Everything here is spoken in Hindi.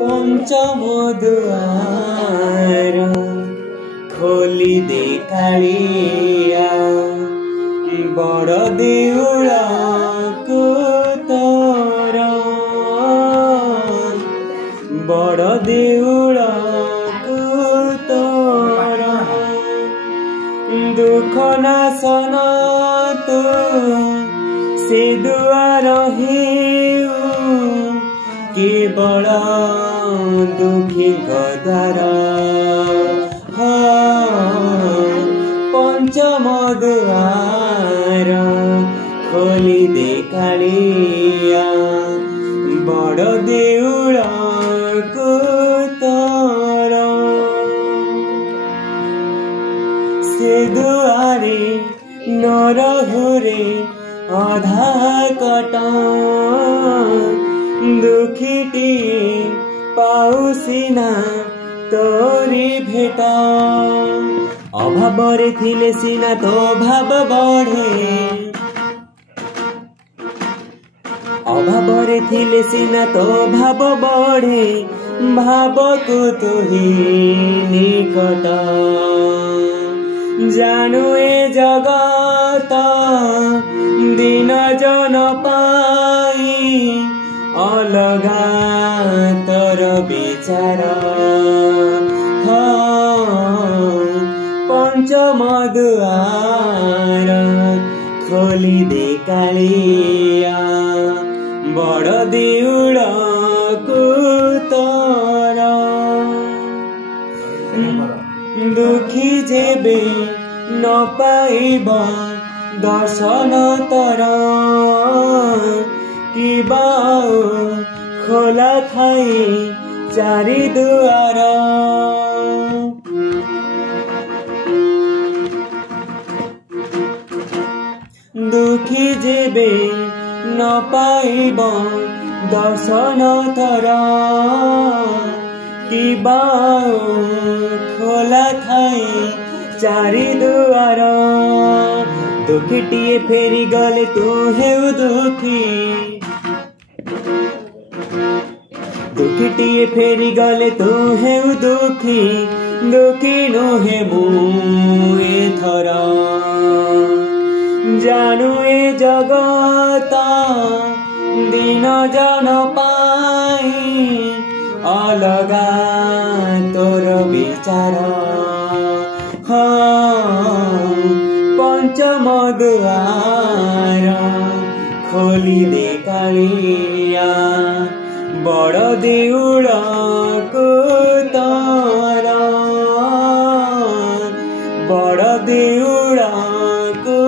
पंचम दुआर खोली दे कालिया बड़ देउड़ा को तोर बड़ देउड़ा को तोर दुख नाशन तू से दुआर केवल दुखी गदार पंचम दुआर खोली दे कालिया बड़ देउड़ा को तोर से दुआरे नरहुरे अधा कटा दुखीटी पाउसिना तोरी भेटा अभाव थिले सिना तो भाव बढ़े अभाव थिले सिना तो भाव बढ़े भाव को तु ही निकट जानू ए जगत दिन जन पाई अलगा तोर विचार पंचम दुआर खोली दे कालिया बड़ देउड़ा को तोर दुखी जेबे न पाइब दर्शन तोर कि बाऊ खोला थाई चारि दुआर दुखी जेबे न पाइब दर्शन तोर कि बाऊ खोला थाई चारि दुआर दुखीटिए फेरी गले तू हेउ दुखी दुखीटिए फेरी गले तू हेउ दुखी दुखी नुहे मुए थर जानू ए जगत दिन जन पाई अलगा तोर विचार पंचम दुआर खोली दे कालिया बड़ देउड़ा को तोर बड़ देउड़ा को